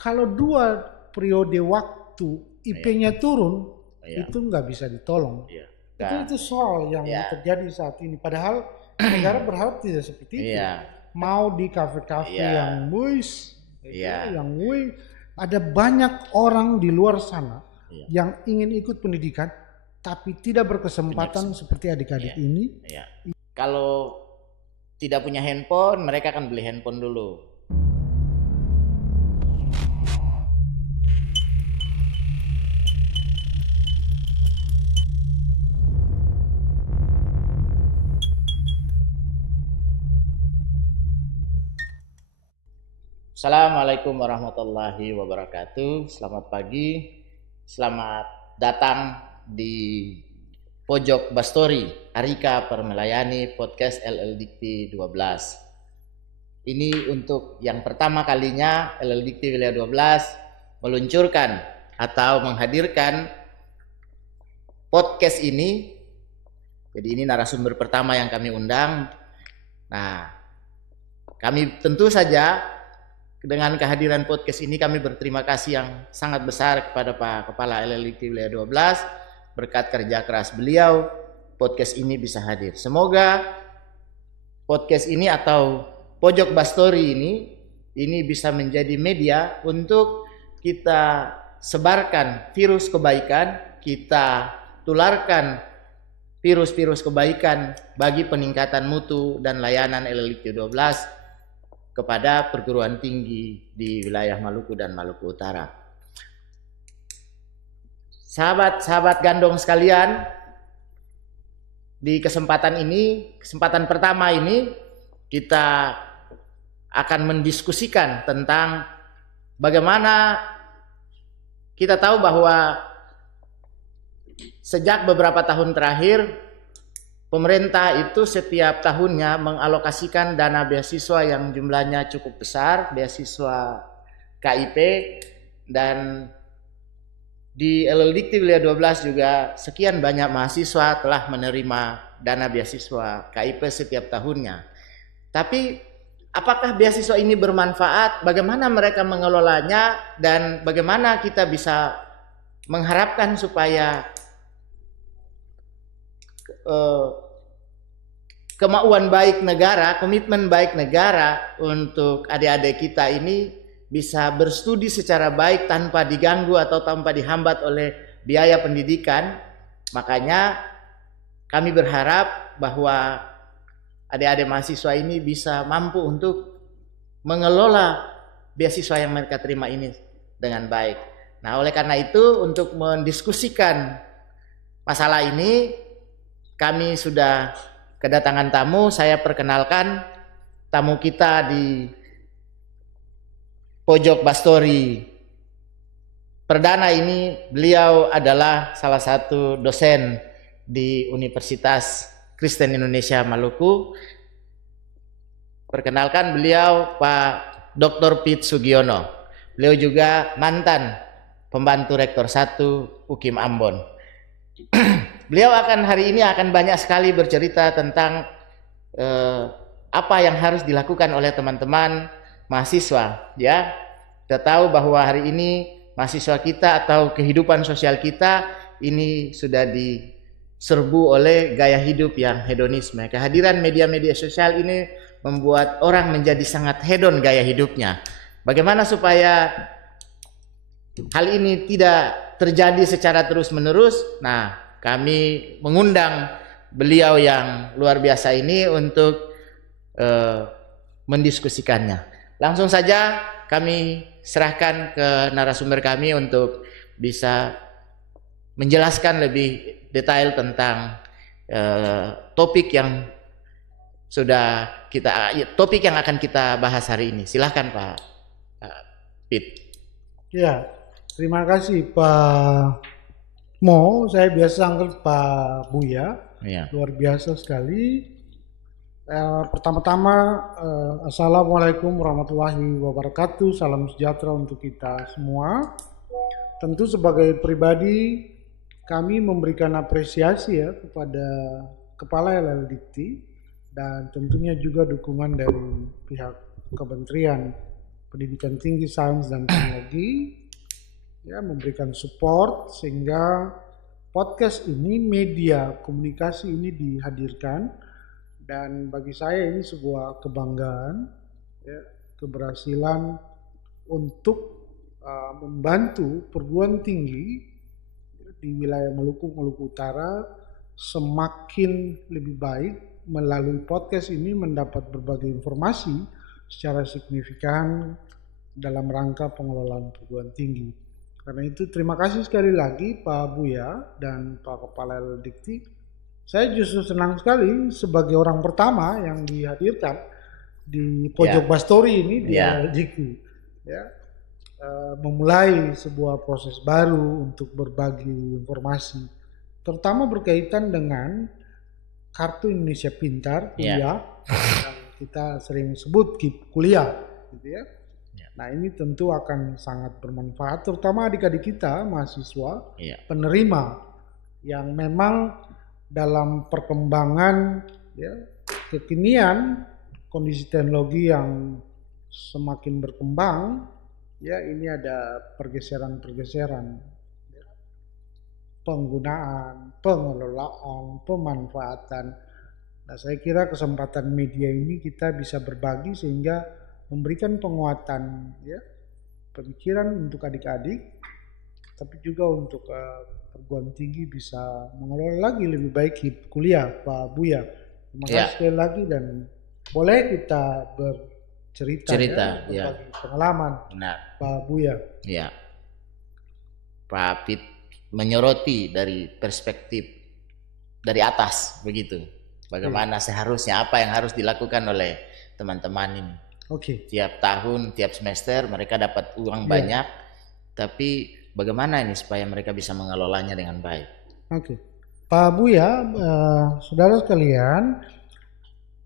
kalau 2 periode waktu IP-nya turun, itu nggak bisa ditolong. Itu soal yang terjadi saat ini. Padahal negara berharap tidak seperti itu. Mau di kafe-kafe yang ada banyak orang di luar sana yang ingin ikut pendidikan tapi tidak berkesempatan seperti adik-adik ini. Kalau tidak punya handphone, mereka akan beli handphone dulu. Assalamualaikum warahmatullahi wabarakatuh. Selamat pagi, selamat datang di Pojok Bastori, Arika Permelayani Podcast LL Dikti 12. Ini untuk yang pertama kalinya LL Dikti Wilayah 12 meluncurkan atau menghadirkan podcast ini. Jadi ini narasumber pertama yang kami undang. Nah, kami tentu saja dengan kehadiran podcast ini kami berterima kasih yang sangat besar kepada Pak Kepala LL Dikti Wilayah 12. Berkat kerja keras beliau, podcast ini bisa hadir. Semoga podcast ini atau Pojok Bastori ini bisa menjadi media untuk kita sebarkan virus kebaikan, kita tularkan virus-virus kebaikan bagi peningkatan mutu dan layanan LL Dikti 12 kepada perguruan tinggi di wilayah Maluku dan Maluku Utara. Sahabat-sahabat gandong sekalian, di kesempatan pertama ini kita akan mendiskusikan tentang bagaimana kita tahu bahwa sejak beberapa tahun terakhir pemerintah itu setiap tahunnya mengalokasikan dana beasiswa yang jumlahnya cukup besar, beasiswa KIP, dan di LL Dikti Wilayah 12 juga sekian banyak mahasiswa telah menerima dana beasiswa KIP setiap tahunnya. Tapi apakah beasiswa ini bermanfaat? Bagaimana mereka mengelolanya dan bagaimana kita bisa mengharapkan supaya kemauan baik negara, komitmen baik negara untuk adik-adik kita ini bisa berstudi secara baik tanpa diganggu atau tanpa dihambat oleh biaya pendidikan. Makanya kami berharap bahwa adik-adik mahasiswa ini bisa mampu untuk mengelola beasiswa yang mereka terima ini dengan baik. Nah, oleh karena itu untuk mendiskusikan masalah ini kami sudah kedatangan tamu. Saya perkenalkan tamu kita di Pojok Bastori perdana ini. Beliau adalah salah satu dosen di Universitas Kristen Indonesia Maluku. Perkenalkan beliau Pak Dr. Pit Sugiono. Beliau juga mantan pembantu Rektor 1 UKIM Ambon. Beliau hari ini akan banyak sekali bercerita tentang apa yang harus dilakukan oleh teman-teman mahasiswa. Ya, kita tahu bahwa hari ini mahasiswa kita atau kehidupan sosial kita ini sudah diserbu oleh gaya hidup yang hedonisme. Kehadiran media-media sosial ini membuat orang menjadi sangat hedon gaya hidupnya. Bagaimana supaya hal ini tidak terjadi secara terus-menerus? Nah, kami mengundang beliau yang luar biasa ini untuk mendiskusikannya. Langsung saja kami serahkan ke narasumber kami untuk bisa menjelaskan lebih detail tentang topik yang akan kita bahas hari ini. Silahkan Pak Pit. Ya, terima kasih Pak Mo. Saya biasa panggil Pak Buya. Ya. Luar biasa sekali. Pertama-tama Assalamualaikum warahmatullahi wabarakatuh. Salam sejahtera untuk kita semua. Tentu sebagai pribadi kami memberikan apresiasi ya kepada Kepala LL Dikti dan tentunya juga dukungan dari pihak Kementerian Pendidikan Tinggi Sains dan Teknologi, ya, memberikan support sehingga podcast ini, media komunikasi ini dihadirkan, dan bagi saya ini sebuah kebanggaan, ya, keberhasilan untuk membantu perguruan tinggi di wilayah Maluku Utara semakin lebih baik melalui podcast ini mendapat berbagai informasi secara signifikan dalam rangka pengelolaan perguruan tinggi. Karena itu terima kasih sekali lagi Pak Buya dan Pak Kepala LDikti. Saya justru senang sekali sebagai orang pertama yang dihadirkan di Pojok Bastori ini di LDikti. Ya. Memulai sebuah proses baru untuk berbagi informasi, terutama berkaitan dengan Kartu Indonesia Pintar kuliah, yang kita sering sebut KIP kuliah, gitu ya. Nah ini tentu akan sangat bermanfaat, terutama adik-adik kita mahasiswa penerima yang memang dalam perkembangan, ya, kekinian kondisi teknologi yang semakin berkembang. Ya, ini ada pergeseran-pergeseran, ya, penggunaan, pengelolaan, pemanfaatan. Nah, saya kira kesempatan media ini kita bisa berbagi sehingga memberikan penguatan, ya, pemikiran untuk adik-adik, tapi juga untuk perguruan tinggi bisa mengelola lagi lebih baik kuliah, Pak Buya. Terima kasih sekali lagi dan boleh kita cerita ya, pengalaman. Benar. Pak Buya. Ya. Pak Pit menyoroti dari perspektif dari atas begitu. Bagaimana seharusnya, apa yang harus dilakukan oleh teman-teman ini. Tiap tahun, tiap semester mereka dapat uang banyak, tapi bagaimana ini supaya mereka bisa mengelolanya dengan baik. Pak Buya, saudara sekalian,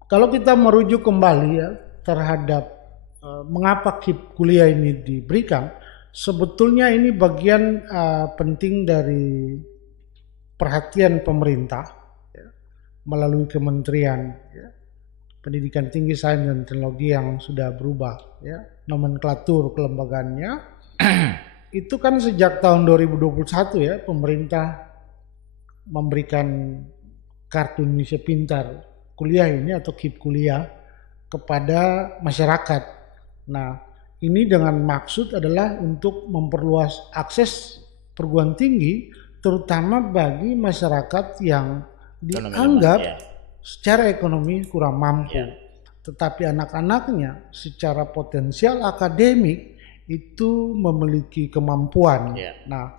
kalau kita merujuk kembali ya terhadap mengapa KIP kuliah ini diberikan, sebetulnya ini bagian penting dari perhatian pemerintah, ya, melalui Kementerian, ya, Pendidikan Tinggi Sains dan Teknologi yang sudah berubah, ya, nomenklatur kelembagaannya. Itu kan sejak tahun 2021 ya pemerintah memberikan Kartu Indonesia Pintar kuliah ini atau KIP kuliah kepada masyarakat. Nah, ini dengan maksud adalah untuk memperluas akses perguruan tinggi terutama bagi masyarakat yang dianggap secara ekonomi kurang mampu. Tetapi anak-anaknya secara potensial akademik itu memiliki kemampuan. Nah,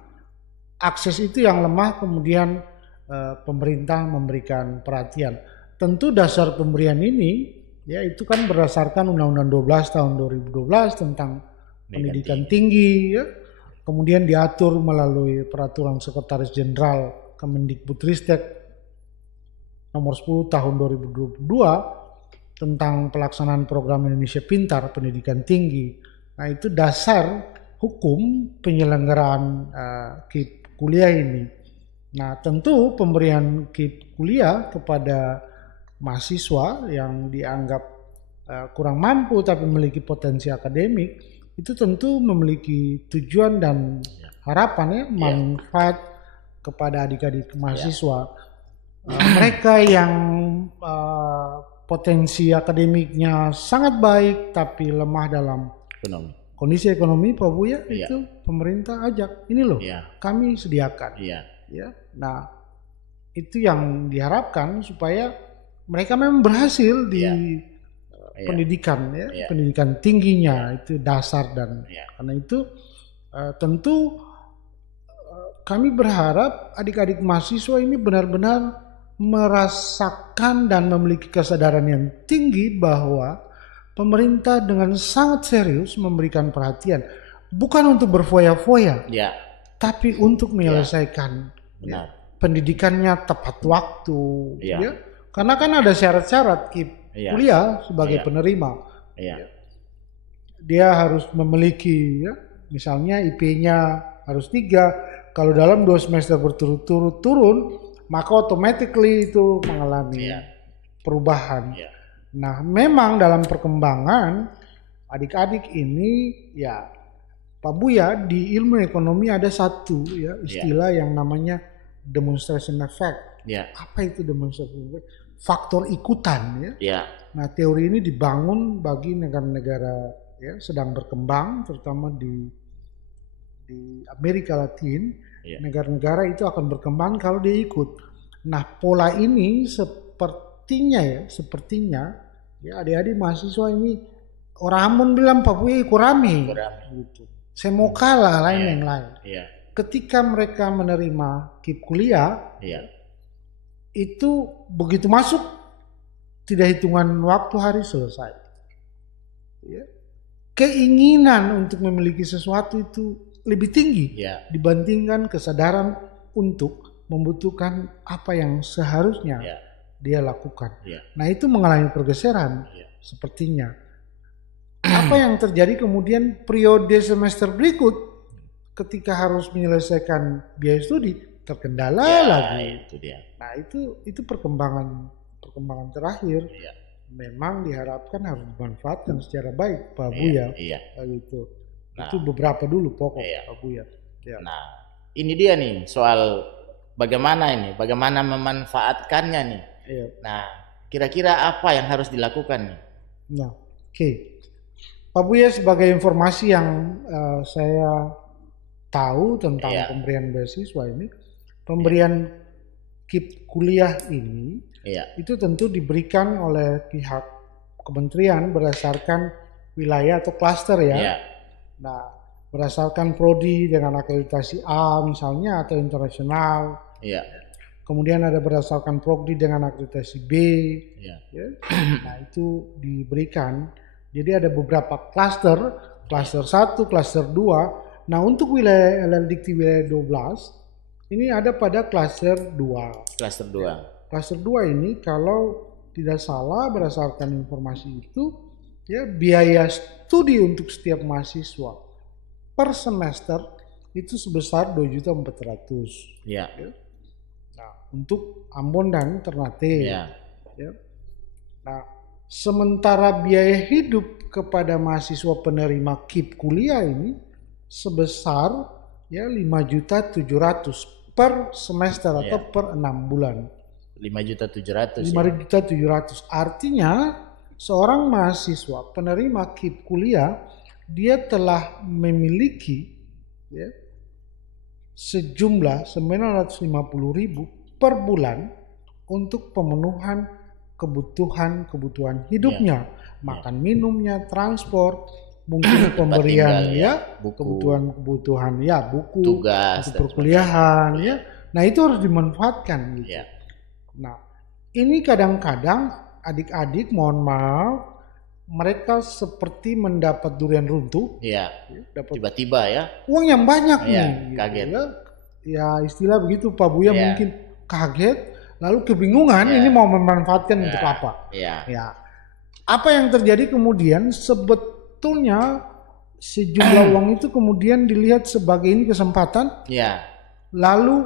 akses itu yang lemah kemudian pemerintah memberikan perhatian. Tentu dasar pemberian ini ya itu kan berdasarkan Undang-Undang 12 tahun 2012 tentang pendidikan tinggi, ya. Kemudian diatur melalui Peraturan Sekretaris Jenderal Kemendikbudristek nomor 10 tahun 2022 tentang pelaksanaan program Indonesia Pintar pendidikan tinggi. Nah, itu dasar hukum penyelenggaraan KIP kuliah ini. Nah, tentu pemberian KIP kuliah kepada mahasiswa yang dianggap kurang mampu tapi memiliki potensi akademik itu tentu memiliki tujuan dan harapan ya manfaat kepada adik-adik mahasiswa. Mereka yang potensi akademiknya sangat baik tapi lemah dalam kondisi ekonomi, Pak Buya, itu pemerintah ajak ini loh kami sediakan. Ya, nah itu yang diharapkan supaya mereka memang berhasil di pendidikan, ya, pendidikan tingginya itu dasar dan karena itu tentu kami berharap adik-adik mahasiswa ini benar-benar merasakan dan memiliki kesadaran yang tinggi bahwa pemerintah dengan sangat serius memberikan perhatian bukan untuk berfoya-foya, tapi untuk menyelesaikan pendidikannya tepat waktu, ya. Karena kan ada syarat-syarat KIP kuliah sebagai penerima. Dia harus memiliki, ya, misalnya IP-nya harus 3. Kalau dalam 2 semester berturut-turut turun, maka automatically itu mengalami perubahan. Nah, memang dalam perkembangan adik-adik ini ya Pak Buya, di ilmu ekonomi ada satu ya istilah yang namanya demonstration effect. Apa itu demonstration effect? Faktor ikutan ya. Nah, teori ini dibangun bagi negara-negara ya sedang berkembang, terutama di Amerika Latin. Negara-negara itu akan berkembang kalau dia ikut. Nah, pola ini sepertinya ya adik-adik mahasiswa ini orang Ambon bilang Pak Buya kurami gitu. Saya mau kalah lain yang lain. Ketika mereka menerima KIP kuliah, itu begitu masuk tidak hitungan waktu hari selesai. Keinginan untuk memiliki sesuatu itu lebih tinggi dibandingkan kesadaran untuk membutuhkan apa yang seharusnya dia lakukan. Nah, itu mengalami pergeseran sepertinya. Apa yang terjadi kemudian periode semester berikut ketika harus menyelesaikan biaya studi terkendala lagi. Itu dia. Nah, itu perkembangan terakhir. Memang diharapkan harus dimanfaatkan secara baik, Pak Buya. Gitu. Nah, itu beberapa dulu pokok Pak Buya. Nah, ini dia nih soal bagaimana memanfaatkannya nih. Nah, kira-kira apa yang harus dilakukan nih? Nah, oke. Pak Buya, sebagai informasi yang saya tahu tentang pemberian beasiswa ini, pemberian KIP kuliah ini itu tentu diberikan oleh pihak kementerian berdasarkan wilayah atau klaster ya. Nah, berdasarkan prodi dengan akreditasi A misalnya atau internasional. Kemudian ada berdasarkan prodi dengan akreditasi B. Nah, itu diberikan. Jadi ada beberapa klaster 1, klaster 2. Nah, untuk wilayah LLDikti wilayah 12 ini ada pada klaster 2. Klaster 2 ini kalau tidak salah berdasarkan informasi itu ya biaya studi untuk setiap mahasiswa per semester itu sebesar 2.400.000. Nah, untuk Ambon dan Ternate. Nah, sementara biaya hidup kepada mahasiswa penerima KIP kuliah ini sebesar ya 5.700.000 per semester atau per 6 bulan. 5.700.000. 5.700.000. Artinya seorang mahasiswa penerima KIP kuliah dia telah memiliki sejumlah 950.000 per bulan untuk pemenuhan kebutuhan hidupnya, makan minumnya, transport, mungkin pemberian kebutuhan buku, tugas, untuk perkuliahan Nah, itu harus dimanfaatkan gitu. Nah, ini kadang-kadang adik-adik mohon maaf mereka seperti mendapat durian runtuh. Tiba-tiba ya. Uang yang banyak nih. Kaget. Gitu, ya istilah begitu Pak Buya mungkin kaget. Lalu kebingungan ini mau memanfaatkan untuk apa? Apa yang terjadi kemudian sebetulnya sejumlah uang itu kemudian dilihat sebagai ini kesempatan. Lalu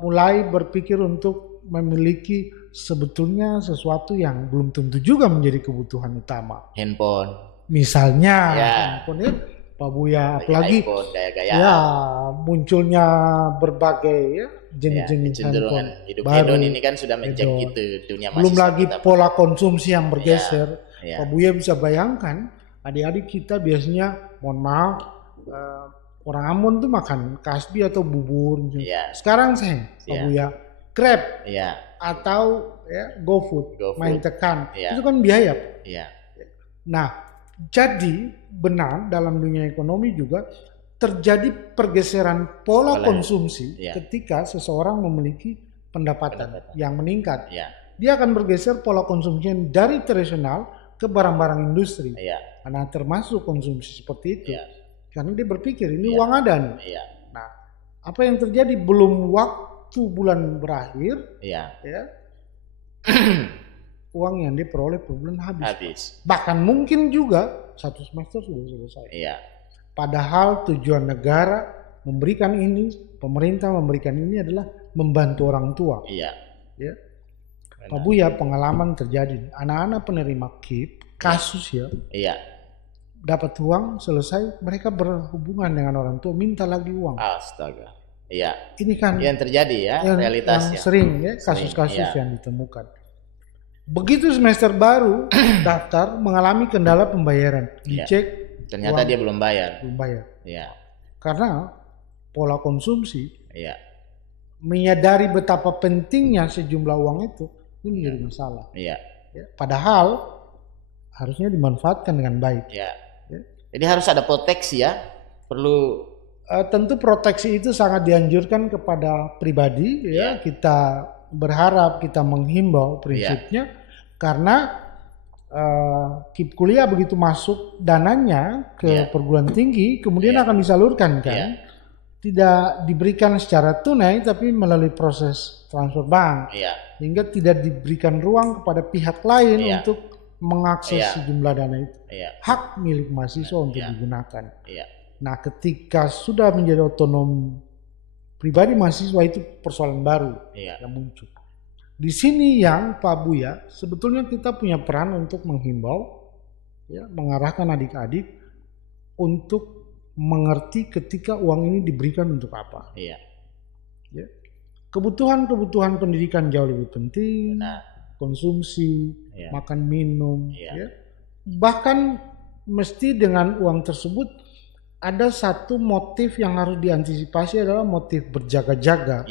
mulai berpikir untuk memiliki sebetulnya sesuatu yang belum tentu juga menjadi kebutuhan utama. Handphone. Misalnya handphone ya Pak Buya, apalagi munculnya berbagai jenis-jenis handphone hidup baru. Ini kan sudah menjadi gitu dunia belum lagi pola konsumsi yang bergeser. Pak Buya bisa bayangkan adik-adik kita biasanya mohon maaf orang Ambon tuh makan kasbi atau bubur. Sekarang Pak Buya Grab atau GoFood, main tekan itu kan biaya. Nah, jadi benar dalam dunia ekonomi juga terjadi pergeseran pola konsumsi ketika seseorang memiliki pendapatan yang meningkat. Dia akan bergeser pola konsumsinya dari tradisional ke barang-barang industri. Karena termasuk konsumsi seperti itu. Karena dia berpikir ini uang ada nih. Nah, apa yang terjadi belum waktu bulan berakhir, uang yang diperoleh per bulan habis. Bahkan mungkin juga satu semester sudah selesai. Padahal tujuan negara memberikan ini, pemerintah memberikan ini adalah membantu orang tua. Pak Buya, pengalaman terjadi anak-anak penerima KIP kasus dapat uang selesai, mereka berhubungan dengan orang tua, minta lagi uang. Astaga. Iya. Ini kan yang terjadi ya, realitasnya. Yang sering ya, kasus-kasus yang ditemukan. Begitu semester baru daftar mengalami kendala pembayaran, dicek ternyata dia belum bayar. Iya. Karena pola konsumsi, menyadari betapa pentingnya sejumlah uang itu, ini menjadi masalah. Iya. Ya, padahal harusnya dimanfaatkan dengan baik. Iya. Ya. Jadi harus ada proteksi ya, perlu. Tentu proteksi itu sangat dianjurkan kepada pribadi, ya. Kita berharap, kita menghimbau prinsipnya, karena KIP kuliah begitu masuk dananya ke perguruan tinggi, kemudian akan disalurkan kan, tidak diberikan secara tunai tapi melalui proses transfer bank, sehingga tidak diberikan ruang kepada pihak lain untuk mengakses sejumlah dana itu. Hak milik mahasiswa untuk digunakan. Nah, ketika sudah menjadi otonom pribadi mahasiswa, itu persoalan baru yang muncul. Di sini yang Pak Buya, sebetulnya kita punya peran untuk menghimbau, mengarahkan adik-adik untuk mengerti ketika uang ini diberikan untuk apa. Kebutuhan-kebutuhan pendidikan jauh lebih penting, konsumsi, makan minum, bahkan mesti dengan uang tersebut ada satu motif yang harus diantisipasi, adalah motif berjaga-jaga.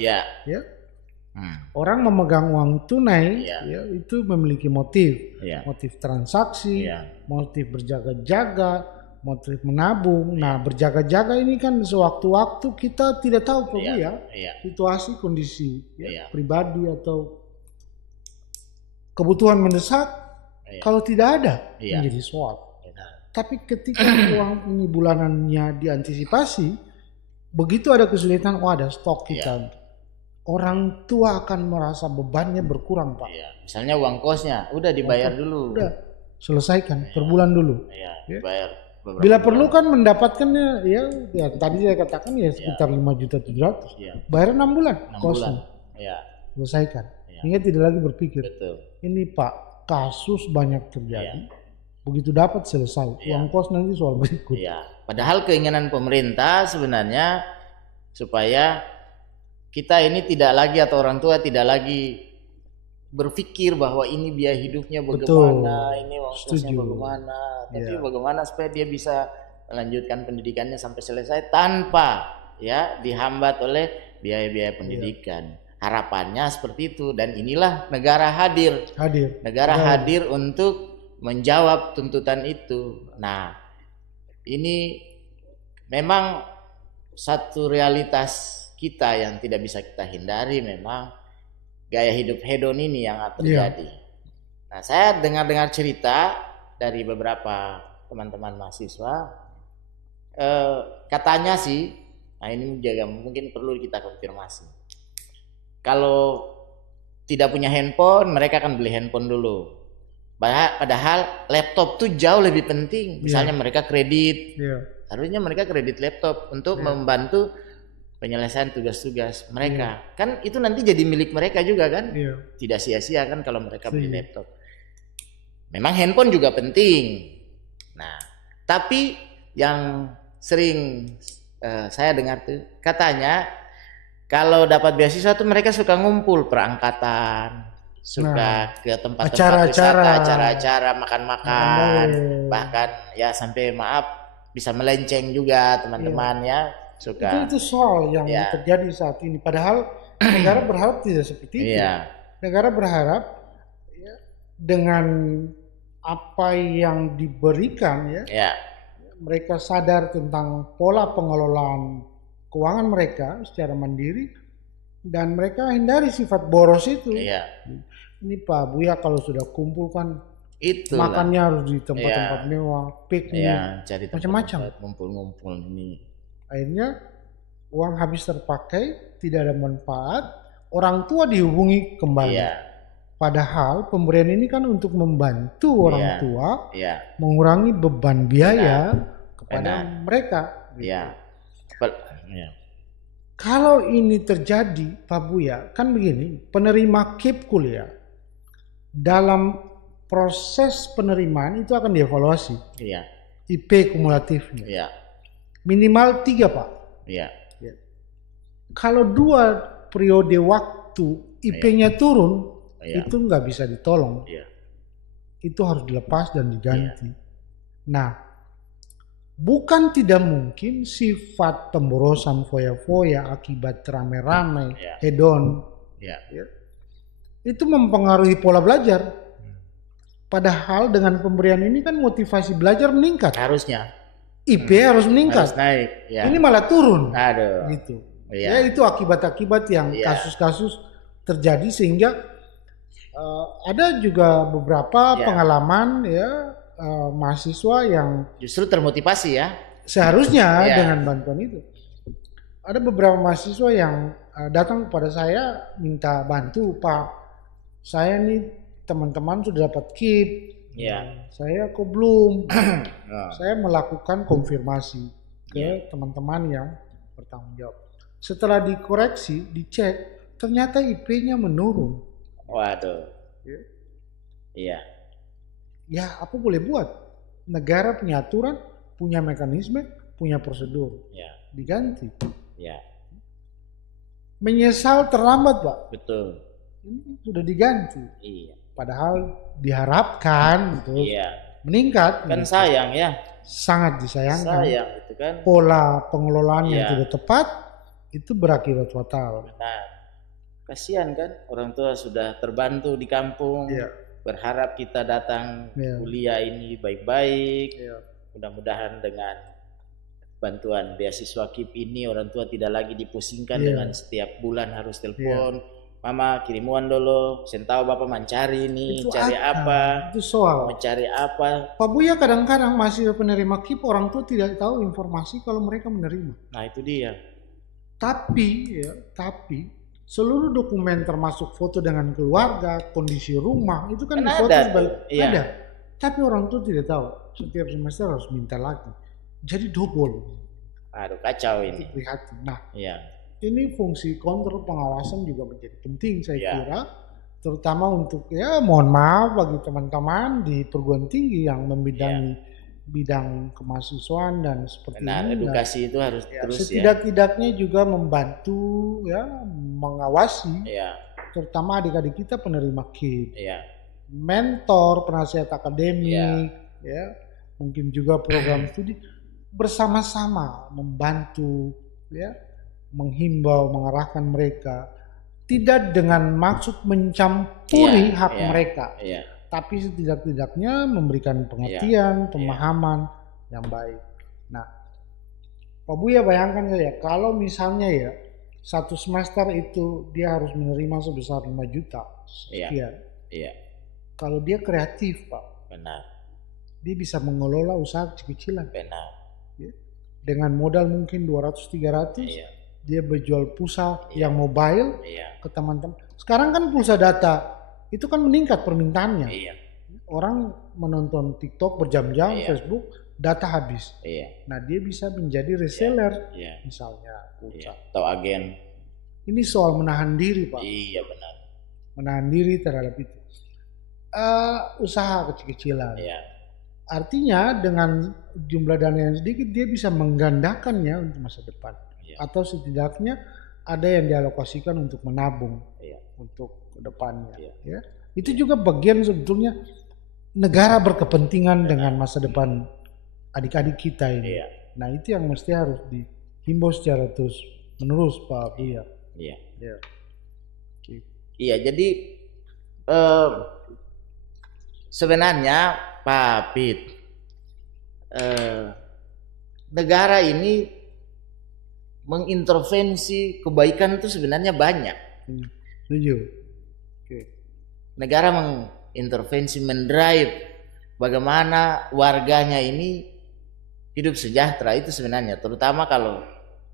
Orang memegang uang tunai itu memiliki motif, motif transaksi, motif berjaga-jaga, motif menabung. Nah, berjaga-jaga ini kan sewaktu-waktu kita tidak tahu situasi, kondisi pribadi atau kebutuhan mendesak. Kalau tidak ada menjadi soal. Tapi ketika uang ini bulanannya diantisipasi, begitu ada kesulitan, ada stok kita. Orang tua akan merasa bebannya berkurang, Pak. Misalnya uang kosnya, udah dibayar dulu. Udah, selesaikan per bulan dulu. Dibayar. Bila perlu kan mendapatkannya, ya tadi saya katakan sekitar 5.700.000. Bayar 6 bulan kosnya. Selesaikan. Hingga tidak lagi berpikir. Betul. Ini Pak, kasus banyak terjadi. Begitu dapat selesai, uang kos nanti soal berikut. Padahal keinginan pemerintah sebenarnya supaya kita ini tidak lagi, atau orang tua tidak lagi berpikir bahwa ini biaya hidupnya bagaimana, ini uang kosnya bagaimana, tapi bagaimana supaya dia bisa melanjutkan pendidikannya sampai selesai tanpa dihambat oleh biaya-biaya pendidikan. Harapannya seperti itu, dan inilah negara hadir. Negara hadir untuk menjawab tuntutan itu. Nah, ini memang satu realitas kita yang tidak bisa kita hindari, memang gaya hidup hedon ini yang terjadi. Nah, saya dengar cerita dari beberapa teman-teman mahasiswa, katanya sih, nah ini juga mungkin perlu kita konfirmasi. Kalau tidak punya handphone, mereka akan beli handphone dulu. Padahal laptop tuh jauh lebih penting. Misalnya mereka kredit, harusnya mereka kredit laptop untuk membantu penyelesaian tugas-tugas mereka. Kan itu nanti jadi milik mereka juga kan? Tidak sia-sia kan kalau mereka beli laptop. Memang handphone juga penting. Nah, tapi yang sering saya dengar tuh, katanya kalau dapat beasiswa tuh mereka suka ngumpul perangkatan, suka ke tempat-tempat wisata, acara-acara, makan-makan, bahkan sampai bisa melenceng juga teman-teman suka. Itu soal yang terjadi saat ini. Padahal negara berharap tidak seperti itu. Negara berharap dengan apa yang diberikan mereka sadar tentang pola pengelolaan keuangan mereka secara mandiri, dan mereka hindari sifat boros itu. Ini Pak Buya kalau sudah kumpul kan makannya harus di tempat-tempat mewah, piknik, cari macam-macam, ngumpul-ngumpul ini. Akhirnya uang habis terpakai, tidak ada manfaat, orang tua dihubungi kembali. Padahal pemberian ini kan untuk membantu orang tua mengurangi beban biaya kepada mereka. Kalau ini terjadi, Pak Buya, kan begini, penerima KIP kuliah dalam proses penerimaan itu akan dievaluasi. IP kumulatifnya. Ya. Minimal 3 Pak. Ya. Kalau 2 periode waktu IP-nya turun, itu nggak bisa ditolong. Itu harus dilepas dan diganti. Nah, bukan tidak mungkin sifat pemborosan foya-foya akibat rame-rame, hedon, itu mempengaruhi pola belajar. Padahal dengan pemberian ini kan motivasi belajar meningkat. Harusnya. IP harus meningkat. Harus naik. Ini malah turun. Aduh. Gitu. Ya itu akibat-akibat yang kasus-kasus terjadi sehingga ada juga beberapa pengalaman mahasiswa yang justru termotivasi ya. Seharusnya dengan bantuan itu. Ada beberapa mahasiswa yang datang kepada saya minta bantu, Pak. Saya nih teman-teman sudah dapat KIP. Saya kok belum. Saya melakukan konfirmasi ke teman-teman yang bertanggung jawab. Setelah dikoreksi, dicek, ternyata IP-nya menurun. Waduh. Ya apa boleh buat? Negara punya aturan, punya mekanisme, punya prosedur. Diganti. Menyesal terlambat Pak. Betul. Ini sudah diganti. Padahal diharapkan meningkat. Kan sayang ya. Sangat disayangkan. Sayang itu kan. Pola pengelolaan yang tidak tepat itu berakibat fatal. Kasihan kan orang tua sudah terbantu di kampung. Berharap kita datang kuliah ini baik-baik. Mudah-mudahan dengan bantuan beasiswa KIP ini orang tua tidak lagi dipusingkan dengan setiap bulan harus telepon. Mama kirim uang dulu, saya tahu Bapak mencari ini, cari apa? Itu soal. Mencari apa? Pak Buya kadang-kadang masih penerima KIP orang tua tidak tahu informasi kalau mereka menerima. Nah itu dia. Tapi seluruh dokumen termasuk foto dengan keluarga, kondisi rumah itu kan difoto ada. Tapi orang tua tidak tahu. Setiap semester harus minta lagi. Jadi double. Aduh kacau ini. Prihatin. Nah, ini fungsi kontrol pengawasan juga menjadi penting saya kira. Terutama untuk mohon maaf bagi teman-teman di perguruan tinggi yang membidangi bidang kemahasiswaan dan seperti ini. Edukasi itu harus terus setidak-tidaknya juga membantu mengawasi terutama adik-adik kita penerima KIP. Mentor, penasihat akademik, mungkin juga program studi bersama-sama membantu menghimbau, mengarahkan mereka tidak dengan maksud mencampuri hak mereka. Tapi setidak-tidaknya memberikan pengertian, pemahaman yang baik. Nah, Pak Buya bayangkan saja kalau misalnya satu semester itu dia harus menerima sebesar 5 juta sekian. Kalau dia kreatif Pak, dia bisa mengelola usaha kecil-kecilan. Dengan modal mungkin 200-300, dia berjual pulsa yang mobile ke teman-teman. Sekarang kan pulsa data itu kan meningkat permintaannya. Orang menonton TikTok berjam-jam, Facebook, data habis. Nah dia bisa menjadi reseller, misalnya pulsa atau agen. Ini soal menahan diri Pak. Benar. Menahan diri terhadap itu. Usaha kecil-kecilan. Artinya dengan jumlah dana yang sedikit dia bisa menggandakannya untuk masa depan. Atau setidaknya ada yang dialokasikan untuk menabung untuk kedepannya. Itu juga bagian sebetulnya negara berkepentingan dengan masa depan adik-adik kita ini. Nah itu yang mesti harus dihimbau secara terus menerus Pak Buya. Jadi sebenarnya Pak Pit, negara ini mengintervensi kebaikan itu sebenarnya banyak. Setuju. Negara mengintervensi, mendrive bagaimana warganya ini hidup sejahtera itu sebenarnya, terutama kalau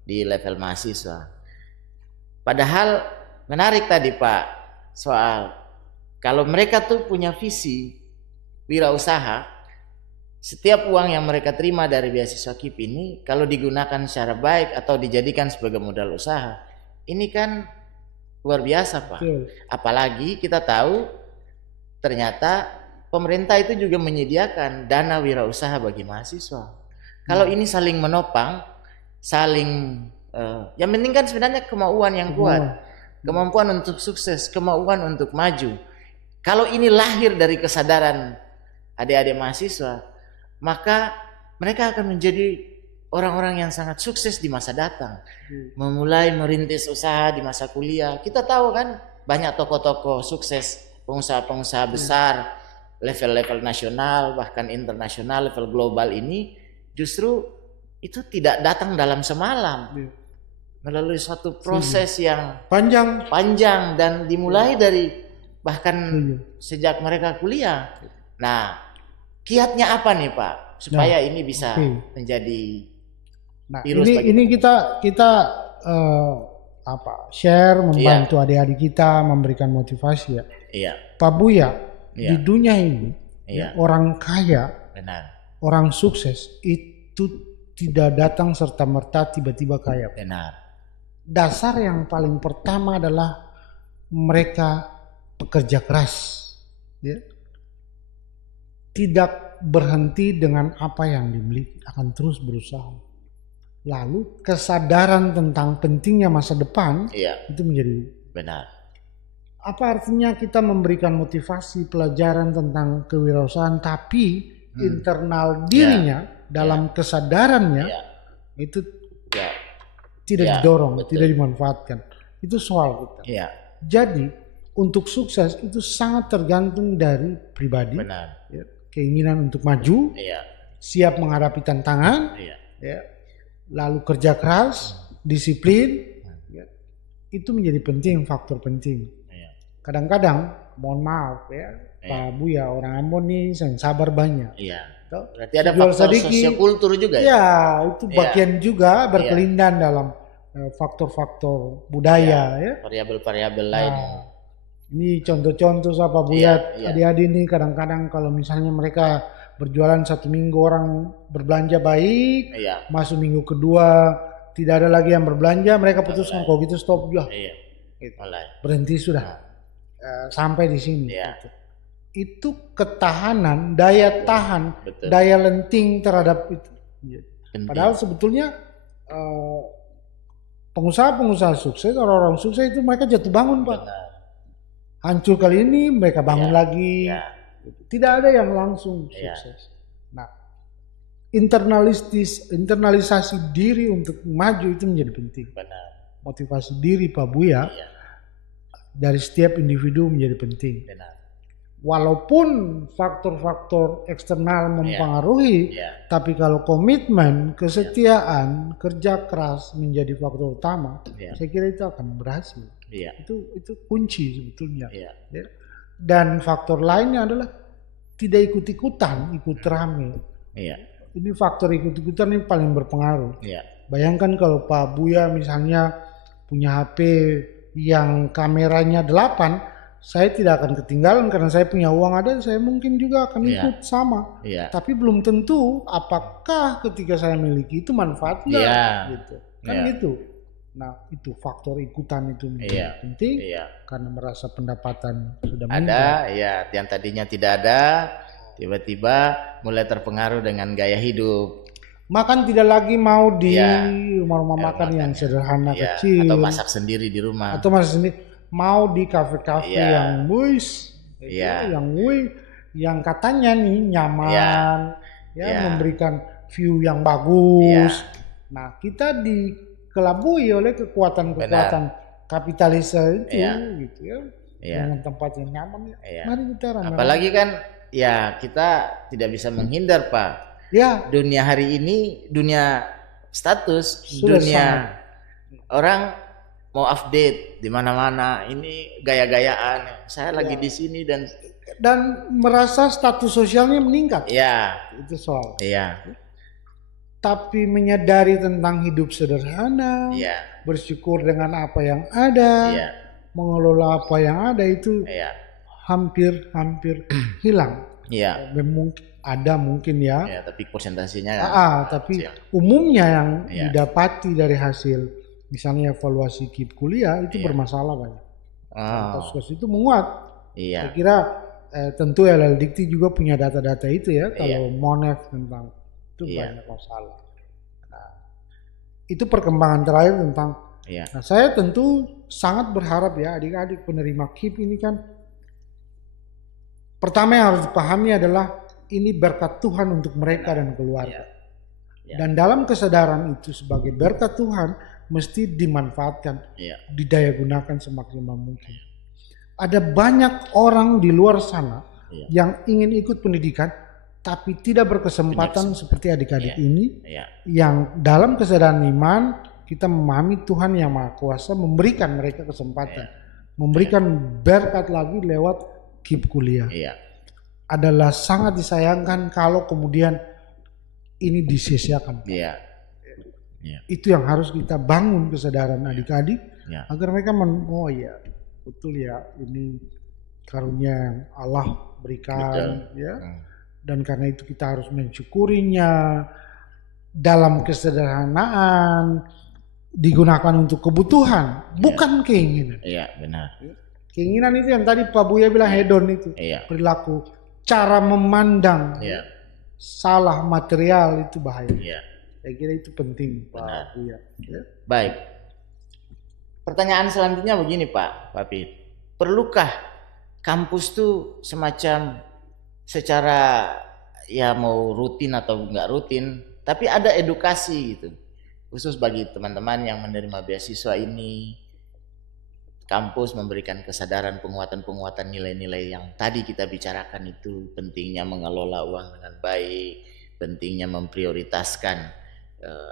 di level mahasiswa. Padahal menarik tadi Pak soal kalau mereka tuh punya visi wirausaha, setiap uang yang mereka terima dari beasiswa KIP ini kalau digunakan secara baik atau dijadikan sebagai modal usaha, ini kan luar biasa Pak. Apalagi kita tahu ternyata pemerintah itu juga menyediakan dana wirausaha bagi mahasiswa. Kalau ini saling menopang, saling yang penting kan sebenarnya kemauan yang kuat, kemampuan untuk sukses, kemauan untuk maju. Kalau ini lahir dari kesadaran adik-adik mahasiswa, maka mereka akan menjadi orang-orang yang sangat sukses di masa datang. Memulai merintis usaha di masa kuliah. Kita tahu kan banyak tokoh-tokoh sukses, pengusaha-pengusaha besar, level-level nasional, bahkan internasional, level global ini justru itu tidak datang dalam semalam. Melalui suatu proses yang panjang dan dimulai dari bahkan sejak mereka kuliah. Nah, kiatnya apa nih Pak supaya ini bisa menjadi ini kita share, membantu adik-adik kita, memberikan motivasi ya. Pak Buya di dunia ini orang kaya, orang sukses itu tidak datang serta merta tiba-tiba kaya. Dasar yang paling pertama adalah mereka pekerja keras, tidak berhenti dengan apa yang dimiliki, akan terus berusaha. Lalu kesadaran tentang pentingnya masa depan itu menjadi benar. Apa artinya kita memberikan motivasi pelajaran tentang kewirausahaan, tapi internal dirinya dalam kesadarannya itu tidak didorong, tidak dimanfaatkan. Itu soal kita. Jadi untuk sukses itu sangat tergantung dari pribadi, keinginan untuk maju, siap menghadapi tantangan, lalu kerja keras, disiplin, itu menjadi penting, faktor penting. Kadang-kadang, mohon maaf Pak Buya, orang Ambon nih yang sabar banyak. Berarti ada faktor sosiokultur juga ya? Itu bagian juga berkelindan dalam faktor-faktor budaya variabel-variabel lain. Ini contoh-contoh Pak Buya, adik-adik ini kadang-kadang kalau misalnya mereka berjualan 1 minggu orang berbelanja baik, masuk minggu kedua tidak ada lagi yang berbelanja, mereka putuskan kalau gitu stop berhenti sudah, sampai di sini. Itu ketahanan, daya tahan, daya lenting terhadap itu. Padahal sebetulnya pengusaha-pengusaha sukses, orang-orang sukses itu mereka jatuh bangun Pak. Hancur kali ini mereka bangun lagi. Tidak ada yang langsung sukses. Nah, internalisasi diri untuk maju itu menjadi penting. Motivasi diri Pak Buya dari setiap individu menjadi penting. Walaupun faktor-faktor eksternal mempengaruhi, tapi kalau komitmen, kesetiaan, kerja keras menjadi faktor utama, saya kira itu akan berhasil. Itu kunci sebetulnya. Dan faktor lainnya adalah tidak ikut-ikutan, ikut rame. Ini faktor ikut-ikutan ini paling berpengaruh. Bayangkan kalau Pak Buya misalnya punya HP yang kameranya 8, saya tidak akan ketinggalan karena saya punya uang ada, saya mungkin juga akan ikut sama. Tapi belum tentu apakah ketika saya miliki itu manfaatnya gitu. Kan gitu. Nah, itu faktor ikutan itu menjadi penting karena merasa pendapatan sudah ada, yang tadinya tidak ada, tiba-tiba mulai terpengaruh dengan gaya hidup. Makan tidak lagi mau di rumah-rumah makan yang sederhana kecil, atau masak sendiri di rumah, mau di kafe-kafe yang yang katanya nih nyaman, memberikan view yang bagus. Nah, kita dikelabui oleh kekuatan-kekuatan kapitalisme itu, gitu dengan tempat yang nyaman. Mari kita ramai. Apalagi kan, kita tidak bisa menghindar Pak. Dunia hari ini, dunia status, dunia orang mau update di mana-mana. Ini gaya-gayaan. Saya lagi di sini dan merasa status sosialnya meningkat. Itu soal. Tapi menyadari tentang hidup sederhana, bersyukur dengan apa yang ada, mengelola apa yang ada itu hampir hilang. Mungkin tapi persentasenya tapi umumnya yang didapati dari hasil misalnya evaluasi KIP kuliah itu bermasalah banyak. Kasus itu menguat. Saya kira tentu LLDikti juga punya data-data itu ya. Kalau Monef tentang itu banyak masalah. Nah, itu perkembangan terakhir tentang. Nah, saya tentu sangat berharap ya adik-adik penerima KIP ini kan, pertama yang harus dipahami adalah ini berkat Tuhan untuk mereka dan keluarga. Dan dalam kesadaran itu sebagai berkat Tuhan mesti dimanfaatkan, didaya gunakan semaksimal mungkin. Ada banyak orang di luar sana yang ingin ikut pendidikan tapi tidak berkesempatan seperti adik-adik ini yang dalam kesadaran iman kita memahami Tuhan yang Maha Kuasa memberikan mereka kesempatan, memberikan berkat lagi lewat KIP kuliah. Adalah sangat disayangkan kalau kemudian ini disia-siakan. Itu yang harus kita bangun kesadaran adik-adik agar mereka oh ya betul ya ini karunia yang Allah berikan dan karena itu kita harus mensyukurinya dalam kesederhanaan, digunakan untuk kebutuhan bukan keinginan. Benar. Keinginan itu yang tadi Pak Buya bilang hedon itu perilaku, cara memandang salah material itu bahaya. Saya kira itu penting Pak Buya. Baik. Pertanyaan selanjutnya begini Pak Pit. Perlukah kampus tuh semacam secara ya mau rutin atau enggak rutin, tapi ada edukasi gitu. Khusus bagi teman-teman yang menerima beasiswa ini, kampus memberikan kesadaran penguatan-penguatan nilai-nilai yang tadi kita bicarakan itu, pentingnya mengelola uang dengan baik, pentingnya memprioritaskan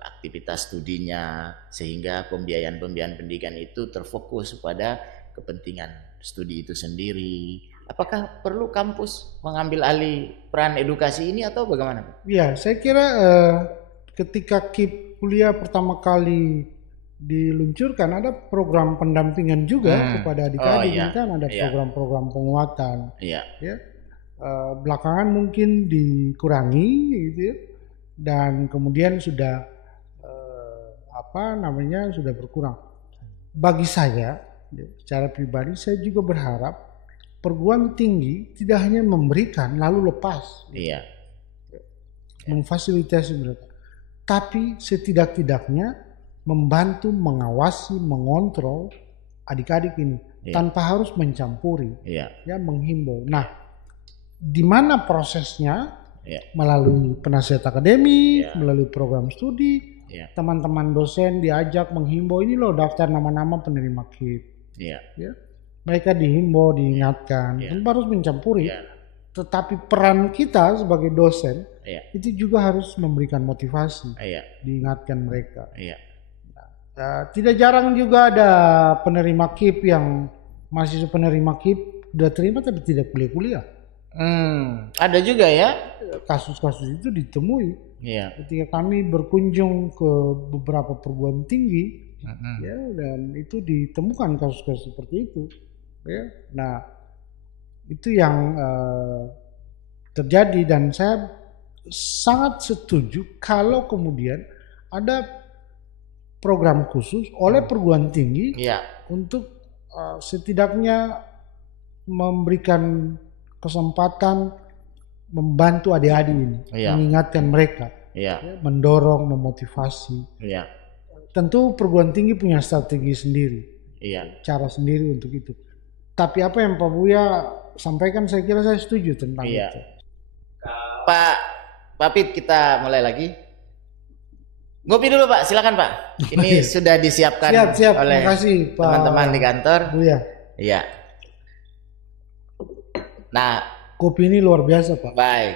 aktivitas studinya sehingga pembiayaan pendidikan itu terfokus pada kepentingan studi itu sendiri. Apakah perlu kampus mengambil alih peran edukasi ini atau bagaimana? Ya, saya kira ketika KIP kuliah pertama kali diluncurkan ada program pendampingan juga kepada adik-adik, kan ada program-program penguatan. Belakangan mungkin dikurangi gitu ya. Dan kemudian sudah sudah berkurang. Bagi saya secara pribadi saya juga berharap perguruan tinggi tidak hanya memberikan lalu lepas, memfasilitasi mereka, tapi setidak-tidaknya membantu, mengawasi, mengontrol adik-adik ini tanpa harus mencampuri, menghimbau. Nah, di mana prosesnya? Melalui penasihat akademik, melalui program studi, teman-teman dosen diajak menghimbau, ini loh daftar nama-nama penerima KIP. Mereka dihimbau, diingatkan, tanpa harus mencampuri. Tetapi peran kita sebagai dosen itu juga harus memberikan motivasi, diingatkan mereka. Tidak jarang juga ada penerima KIP yang mahasiswa penerima KIP udah terima tapi tidak kuliah. Ada juga ya kasus-kasus itu ditemui. Ketika kami berkunjung ke beberapa perguruan tinggi, dan itu ditemukan kasus-kasus seperti itu. Nah, itu yang terjadi dan saya sangat setuju kalau kemudian ada program khusus oleh perguruan tinggi untuk setidaknya memberikan kesempatan membantu adik-adik ini, mengingatkan mereka, mendorong, memotivasi. Tentu perguruan tinggi punya strategi sendiri, cara sendiri untuk itu. Tapi apa yang Pak Buya sampaikan, saya kira saya setuju tentang itu. Pak Pit, kita mulai lagi. Ngopi dulu Pak, silakan Pak. Ini sudah disiapkan oleh teman-teman di kantor. Buya. Nah, kopi ini luar biasa Pak. Baik.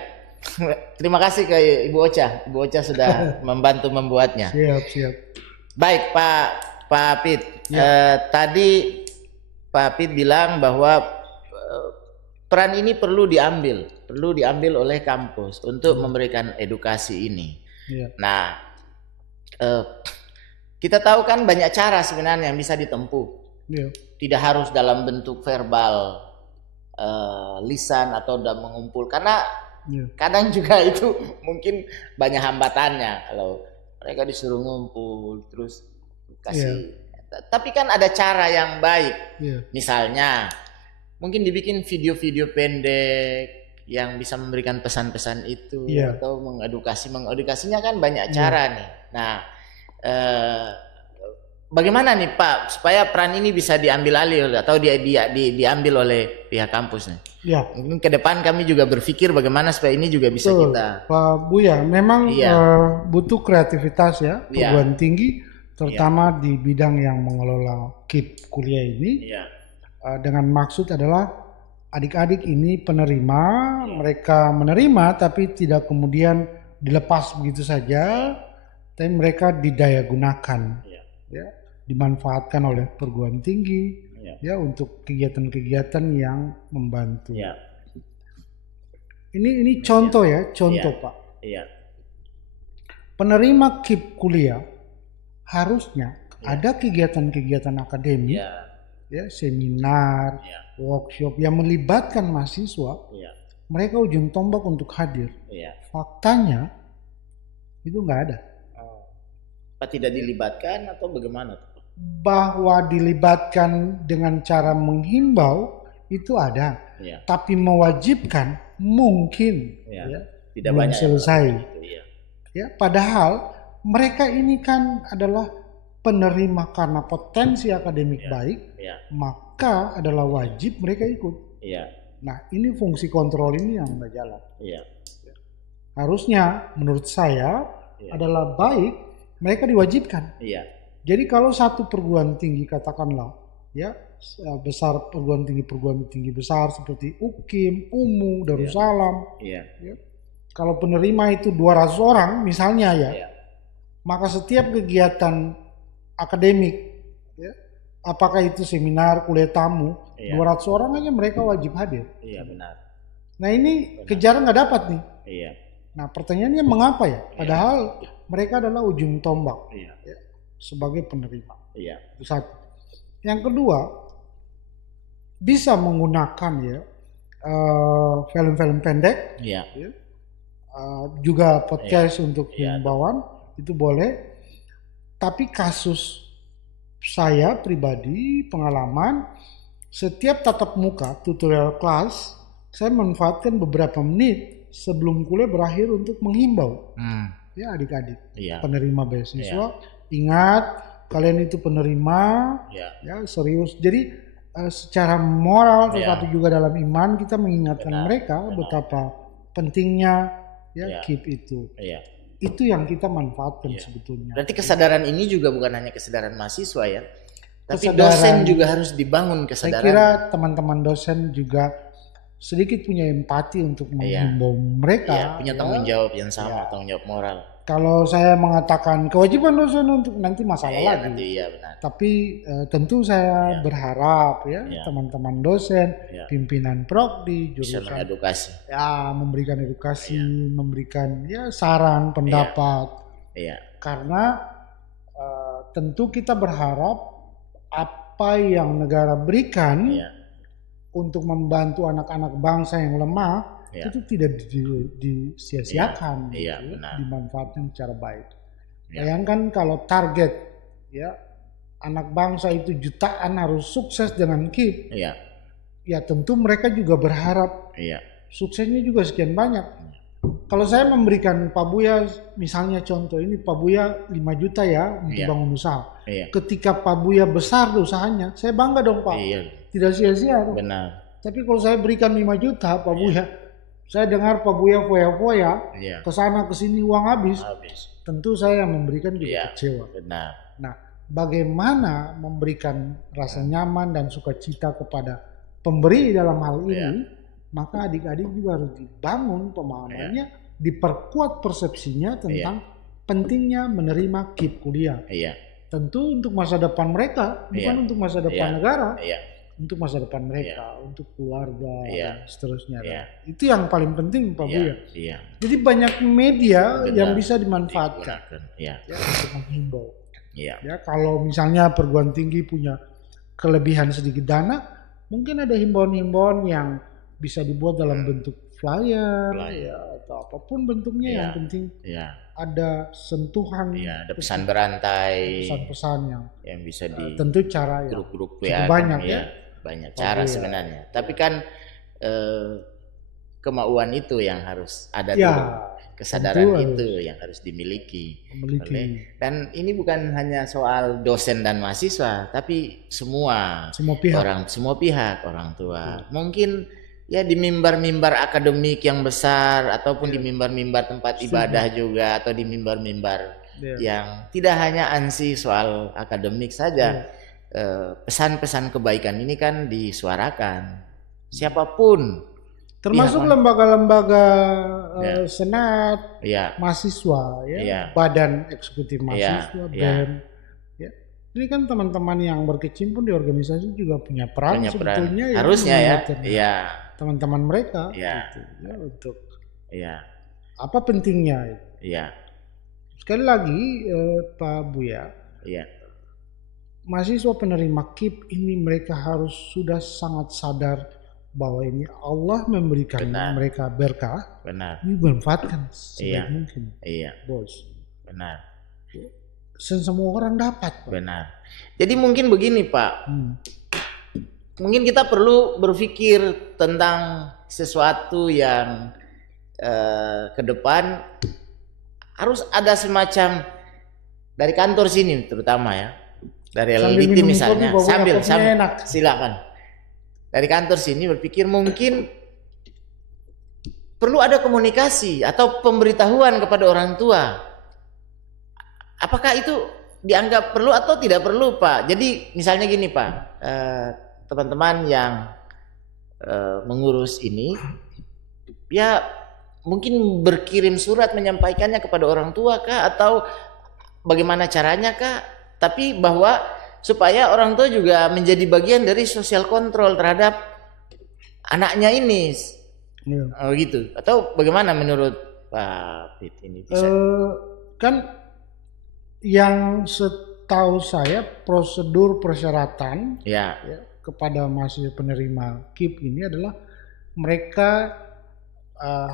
Terima kasih ke Ibu Ocha. Ibu Ocha sudah membantu membuatnya. Siap. Baik Pak Pit. Tadi Pak Pit bilang bahwa peran ini perlu diambil oleh kampus untuk memberikan edukasi ini. Nah, kita tahu kan banyak cara sebenarnya yang bisa ditempuh. Tidak harus dalam bentuk verbal, lisan atau udah mengumpul, karena kadang juga itu mungkin banyak hambatannya kalau mereka disuruh ngumpul terus kasih. Tapi kan ada cara yang baik, misalnya mungkin dibikin video-video pendek yang bisa memberikan pesan-pesan itu atau mengedukasinya kan banyak cara nih. Nah, bagaimana nih Pak supaya peran ini bisa diambil alih atau diambil oleh pihak kampus nih? Ya. Mungkin ke depan kami juga berpikir bagaimana supaya ini juga bisa kita. Pak Buya, memang butuh kreativitas ya perguruan tinggi, terutama di bidang yang mengelola KIP kuliah ini. Dengan maksud adalah adik-adik ini penerima, mereka menerima tapi tidak kemudian dilepas begitu saja, tapi mereka didaya gunakan, dimanfaatkan oleh perguruan tinggi, untuk kegiatan-kegiatan yang membantu. Ini contoh Pak. Penerima KIP kuliah harusnya ada kegiatan-kegiatan akademik, seminar, workshop yang melibatkan mahasiswa, mereka ujung tombak untuk hadir. Faktanya itu nggak ada. Apa tidak dilibatkan atau bagaimana? Bahwa dilibatkan dengan cara menghimbau itu ada, tapi mewajibkan mungkin tidak belum banyak selesai. Padahal mereka ini kan adalah penerima karena potensi akademik baik, maka adalah wajib mereka ikut. Nah, ini fungsi kontrol ini yang nggak jalan. Harusnya menurut saya adalah baik mereka diwajibkan. Jadi kalau satu perguruan tinggi katakanlah besar perguruan tinggi besar seperti UKIM, UMU, Darussalam, kalau penerima itu 200 orang misalnya maka setiap kegiatan akademik, apakah itu seminar, kuliah tamu, 200 orang aja mereka wajib hadir. Benar. Nah ini kejar nggak dapat nih. Nah pertanyaannya mengapa Padahal mereka adalah ujung tombak sebagai penerima. Itu satu. Yang kedua, bisa menggunakan film-film pendek, juga podcast untuk himbauan itu boleh. Tapi kasus saya pribadi, pengalaman, setiap tatap muka tutorial kelas, saya manfaatkan beberapa menit sebelum kuliah berakhir untuk menghimbau adik-adik penerima beasiswa, ingat kalian itu penerima, serius. Jadi secara moral tetapi juga dalam iman kita mengingatkan mereka betapa pentingnya KIP itu. Itu yang kita manfaatkan sebetulnya. Berarti kesadaran ini juga bukan hanya kesadaran mahasiswa tapi dosen juga harus dibangun kesadaran. Saya kira teman-teman dosen juga sedikit punya empati untuk menghimbau mereka. Punya tanggung jawab yang sama, tanggung jawab moral. Kalau saya mengatakan kewajiban dosen untuk nanti masalah lagi. Nanti, benar. Tapi tentu saya berharap teman-teman dosen, pimpinan prodi, jurusan bisa mengedukasi. Memberikan edukasi, memberikan saran, pendapat. Karena tentu kita berharap apa yang negara berikan untuk membantu anak-anak bangsa yang lemah itu tidak disia-siakan, dimanfaatkan secara baik. Bayangkan kalau target anak bangsa itu jutaan harus sukses dengan KIP, tentu mereka juga berharap suksesnya juga sekian banyak. Kalau saya memberikan Pak Buya misalnya contoh ini, Pak Buya 5 juta untuk bangun usaha. Ketika Pak Buya besar usahanya, saya bangga dong Pak. Tidak sia-sia. Benar. Tapi kalau saya berikan 5 juta Pak Buya, saya dengar Pak Buya foya-foya, kesana kesini uang habis. Tentu saya yang memberikan juga kecewa. Benar. Nah, bagaimana memberikan rasa nyaman dan sukacita kepada pemberi dalam hal ini, maka adik-adik juga harus dibangun pemahamannya, diperkuat persepsinya tentang pentingnya menerima KIP kuliah. Tentu untuk masa depan mereka, bukan untuk masa depan negara. Untuk masa depan mereka, untuk keluarga dan seterusnya. Itu yang paling penting Pak Buya. Jadi banyak media yang bisa dimanfaatkan untuk menghimbau. Kalau misalnya perguruan tinggi punya kelebihan sedikit dana, mungkin ada himbauan-himbauan yang bisa dibuat dalam bentuk flyer atau apapun bentuknya, yang penting ada sentuhan, ada pesan berantai, pesan-pesan yang bisa di tentu cara grup-grup cukup banyak banyak cara sebenarnya. Tapi kan kemauan itu yang harus ada dulu. Kesadaran itu yang harus dimiliki. Dan ini bukan hanya soal dosen dan mahasiswa, tapi semua pihak, orang tua. Mungkin ya di mimbar-mimbar akademik yang besar ataupun di mimbar-mimbar tempat ibadah juga, atau di mimbar-mimbar yang tidak hanya ansih soal akademik saja. Pesan-pesan kebaikan ini kan disuarakan siapapun, termasuk lembaga-lembaga senat, mahasiswa, badan eksekutif mahasiswa, BEM. Ini kan teman-teman yang berkecimpung di organisasi juga punya peran sebetulnya. Harusnya ya. Teman-teman mereka gitu, untuk apa pentingnya. Sekali lagi Pak Buya, mahasiswa penerima KIP ini mereka harus sudah sangat sadar bahwa ini Allah memberikan mereka berkah, dimanfaatkan sebaik mungkin, bos. Semua orang dapat, Pak. Benar. Jadi mungkin begini, Pak. Mungkin kita perlu berpikir tentang sesuatu yang ke depan harus ada semacam dari kantor sini, terutama ya, dari LDT misalnya, sambil silakan. Dari kantor sini berpikir mungkin perlu ada komunikasi atau pemberitahuan kepada orang tua. Apakah itu dianggap perlu atau tidak perlu, Pak? Jadi misalnya gini, Pak, teman-teman yang mengurus ini, ya mungkin berkirim surat menyampaikannya kepada orang tua kah, atau bagaimana caranya kah? Tapi bahwa supaya orang tua juga menjadi bagian dari sosial kontrol terhadap anaknya ini, gitu. Atau bagaimana menurut Pak Pit ini bisa? Kan yang setahu saya prosedur persyaratan kepada mahasiswa penerima KIP ini adalah mereka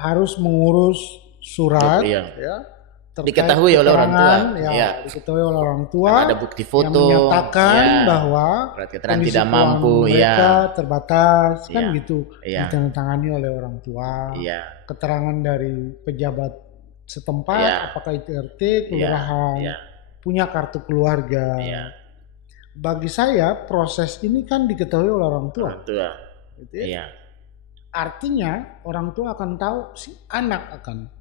harus mengurus surat diketahui oleh orang tua, diketahui oleh orang tua, ada bukti foto yang menyatakan bahwa keterangan tidak mampu, mereka terbatas, kan gitu, ditandatangani oleh orang tua, keterangan dari pejabat setempat, apakah itu RT, kelurahan, punya kartu keluarga. Bagi saya proses ini kan diketahui oleh orang tua. Gitu ya. Artinya orang tua akan tahu, si anak akan.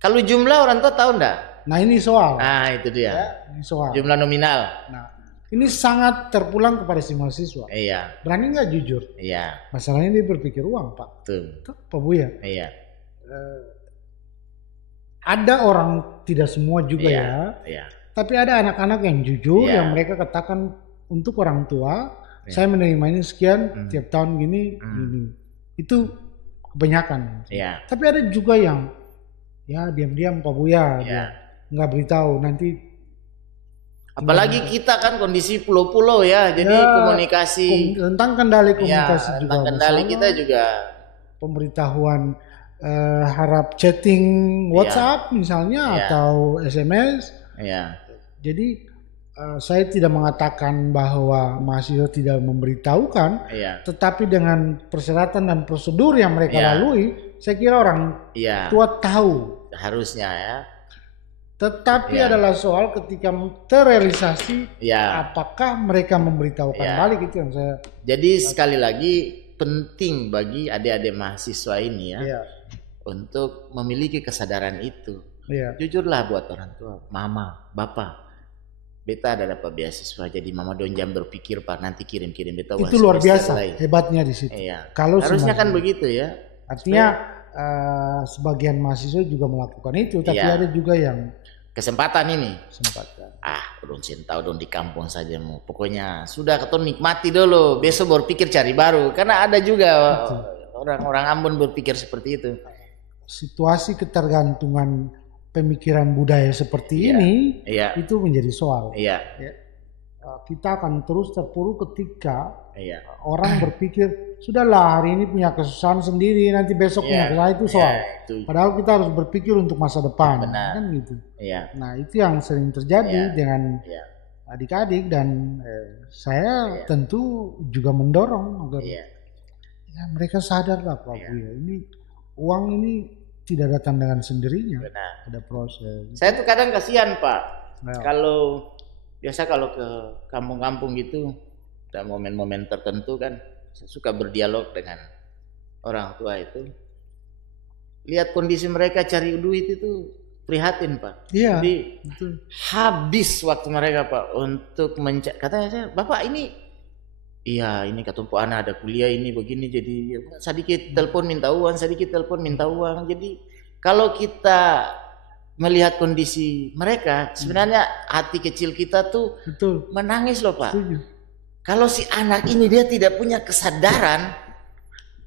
Kalau jumlah orang tua tahu enggak? Nah ini soal. Nah itu dia. Ini soal. Jumlah nominal. Nah ini sangat terpulang kepada si mahasiswa. Berani nggak jujur? Masalahnya dia berpikir uang, Pak. Tuh Pak Buya. Ada orang, tidak semua juga tapi ada anak-anak yang jujur yang mereka katakan untuk orang tua, saya menerima ini sekian tiap tahun gini. Itu kebanyakan. Tapi ada juga yang diam-diam Pak Buya, nggak beritahu nanti. Apalagi kita kan kondisi pulau-pulau ya, jadi komunikasi tentang kendali komunikasi juga. Tentang kendali kita juga. Pemberitahuan harap chatting WhatsApp misalnya atau SMS. Jadi saya tidak mengatakan bahwa mahasiswa tidak memberitahukan, tetapi dengan persyaratan dan prosedur yang mereka lalui, saya kira orang tua tahu. Harusnya ya. Tetapi adalah soal ketika terrealisasi, apakah mereka memberitahukan balik, itu yang saya. Jadi sekali lagi penting bagi adik-adik mahasiswa ini untuk memiliki kesadaran itu. Jujurlah buat orang tua, mama, bapak. Beta ada dapat beasiswa, jadi mama don't jam berpikir Pak nanti kirim-kirim beta. Itu luar biasa hebatnya di situ. Kalau harusnya kan begitu ya. Artinya sebagian mahasiswa juga melakukan itu, tapi ada juga yang kesempatan ini. Belum tahu dong di kampung saja mau. Pokoknya sudah keton nikmati dulu, besok berpikir cari baru. Karena ada juga orang-orang Ambon berpikir seperti itu. Situasi ketergantungan pemikiran budaya seperti ini itu menjadi soal. Kita akan terus terpuruk ketika orang berpikir sudahlah hari ini punya kesusahan sendiri, nanti besok punya kesusahan, itu soal. Padahal kita harus berpikir untuk masa depan, kan gitu. Nah itu yang sering terjadi dengan adik-adik dan saya tentu juga mendorong agar ya, mereka sadar lah Pak Buya, ini uang ini tidak datang dengan sendirinya. Benar. Ada proses. Saya tuh kadang kasihan Pak, kalau biasa kalau ke kampung-kampung gitu, ada momen-momen tertentu kan, saya suka berdialog dengan orang tua itu. Lihat kondisi mereka cari duit itu prihatin Pak. Iya. Jadi betul. Habis waktu mereka Pak untuk katanya saya, Bapak ini, iya ini ketumpu anak ada kuliah ini begini, jadi sedikit telepon minta uang, sedikit telepon minta uang. Jadi kalau kita melihat kondisi mereka, sebenarnya hati kecil kita tuh betul menangis loh Pak. Setuju. Kalau si anak ini dia tidak punya kesadaran,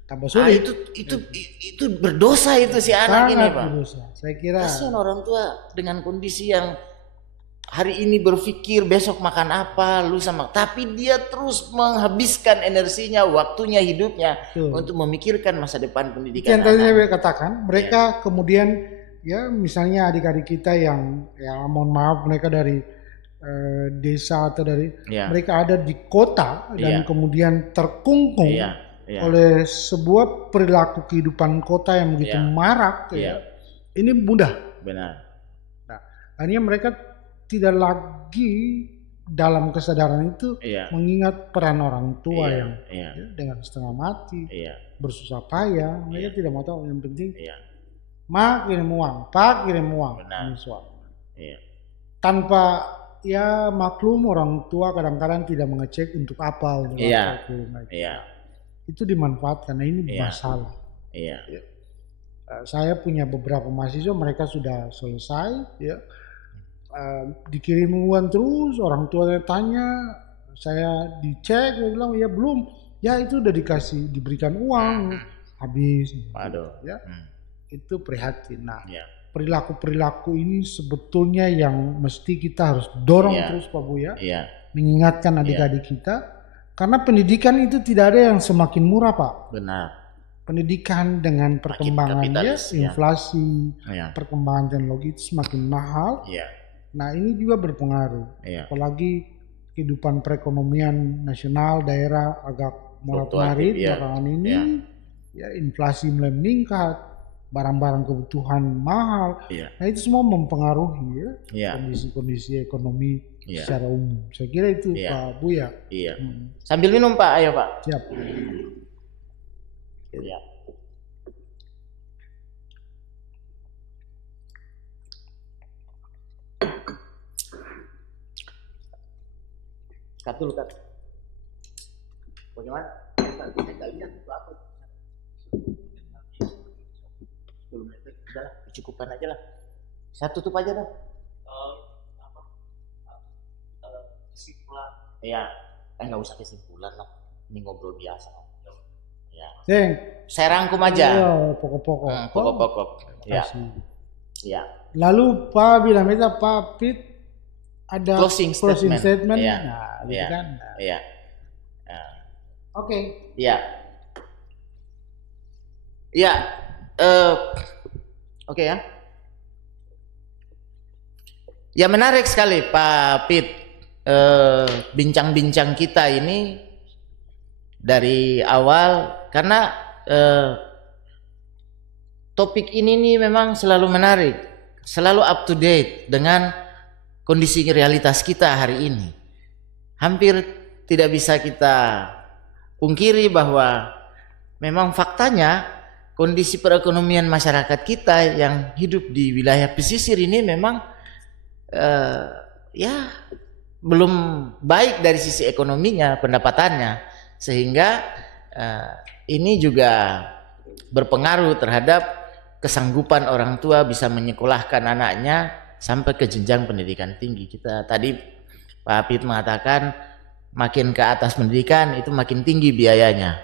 tambah sulit. Itu berdosa itu si anak ini Pak. Berdosa. Saya kira kasihan orang tua dengan kondisi yang hari ini berpikir besok makan apa, lusa makan, tapi dia terus menghabiskan energinya, waktunya, hidupnya untuk memikirkan masa depan pendidikan. Yang tadi saya katakan, mereka kemudian ya misalnya adik-adik kita yang ya mohon maaf mereka dari desa atau dari mereka ada di kota dan kemudian terkungkung oleh sebuah perilaku kehidupan kota yang begitu marak, ini mudah. Benar. Nah, akhirnya mereka tidak lagi dalam kesadaran itu mengingat peran orang tua yang ya, dengan setengah mati, bersusah payah, mereka tidak mau tahu. Yang penting, Ma kirim uang, Pak kirim uang, tanpa ya maklum orang tua kadang-kadang tidak mengecek untuk apa, untuk apa. Itu dimanfaatkan. Nah, ini masalah. Saya punya beberapa mahasiswa, mereka sudah selesai, dikirim uang terus, orang tua tanya, saya dicek, dia bilang ya belum, ya itu udah diberikan uang, habis. Waduh. Ya, itu prihatin. Nah, perilaku-perilaku ini sebetulnya yang mesti kita harus dorong terus Pak Buya, mengingatkan adik-adik kita, karena pendidikan itu tidak ada yang semakin murah Pak. Benar. Pendidikan dengan perkembangannya, inflasi, perkembangan teknologi itu semakin mahal. Nah, ini juga berpengaruh. Apalagi kehidupan perekonomian nasional daerah agak morat-marit belakangan ini. Ya, inflasi mulai meningkat, barang-barang kebutuhan mahal. Nah, itu semua mempengaruhi kondisi-kondisi ekonomi secara umum. Saya kira itu Pak Buya. Sambil minum Pak, ayo Pak. Siap. Cut dulu, Cut. Bagaimana? Kita lihat itu apa? 10 menit, udah lah, cukupan aja lah. Saya tutup aja dah. Kesimpulan. Iya, nggak usah kesimpulan lah. Ini ngobrol biasa. Ya. Saya rangkum aja. Pokok-pokok. Pokok-pokok. Ya. Lalu Pak bilang kita Pak Pit ada closing statement. Iya. Nah, gitu kan. Iya. Oke. Iya. Iya. Oke ya. Ya menarik sekali Pak Pit, bincang-bincang kita ini dari awal, karena topik ini nih memang selalu menarik, selalu up to date dengan kondisi realitas kita hari ini. Hampir tidak bisa kita pungkiri bahwa memang faktanya kondisi perekonomian masyarakat kita yang hidup di wilayah pesisir ini memang ya belum baik dari sisi ekonominya, pendapatannya, sehingga ini juga berpengaruh terhadap kesanggupan orang tua bisa menyekolahkan anaknya sampai ke jenjang pendidikan tinggi. Kita tadi Pak Pit mengatakan makin ke atas pendidikan itu makin tinggi biayanya.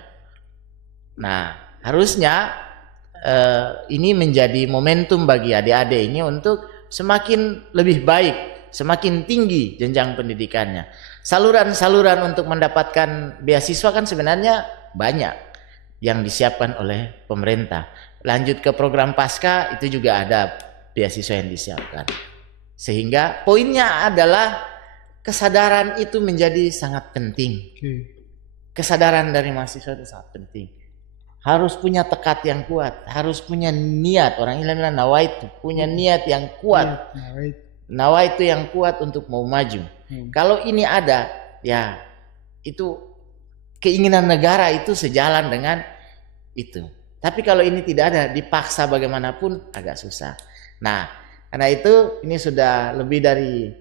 Nah, harusnya ini menjadi momentum bagi adik-adik ini untuk semakin lebih baik, semakin tinggi jenjang pendidikannya. Saluran-saluran untuk mendapatkan beasiswa kan sebenarnya banyak yang disiapkan oleh pemerintah. Lanjut ke program pasca itu juga ada beasiswa yang disiapkan. Sehingga poinnya adalah kesadaran itu menjadi sangat penting. Kesadaran dari mahasiswa itu sangat penting. Harus punya tekad yang kuat, harus punya niat. Orang Islam bilang nawaitu, punya niat yang kuat. Nawaitu yang kuat untuk mau maju. Kalau ini ada, ya itu keinginan negara itu sejalan dengan itu. Tapi kalau ini tidak ada, dipaksa bagaimanapun agak susah. Nah, karena itu ini sudah lebih dari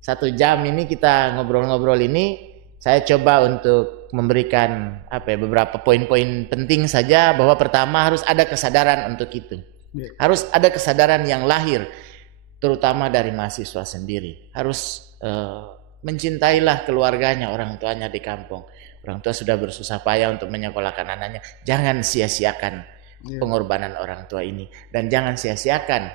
1 jam ini kita ngobrol-ngobrol ini. Saya coba untuk memberikan beberapa poin-poin penting saja, bahwa pertama harus ada kesadaran untuk itu. Harus ada kesadaran yang lahir, terutama dari mahasiswa sendiri. Harus mencintailah keluarganya, orang tuanya di kampung. Orang tua sudah bersusah payah untuk menyekolahkan anaknya. Jangan sia-siakan pengorbanan orang tua ini, dan jangan sia-siakan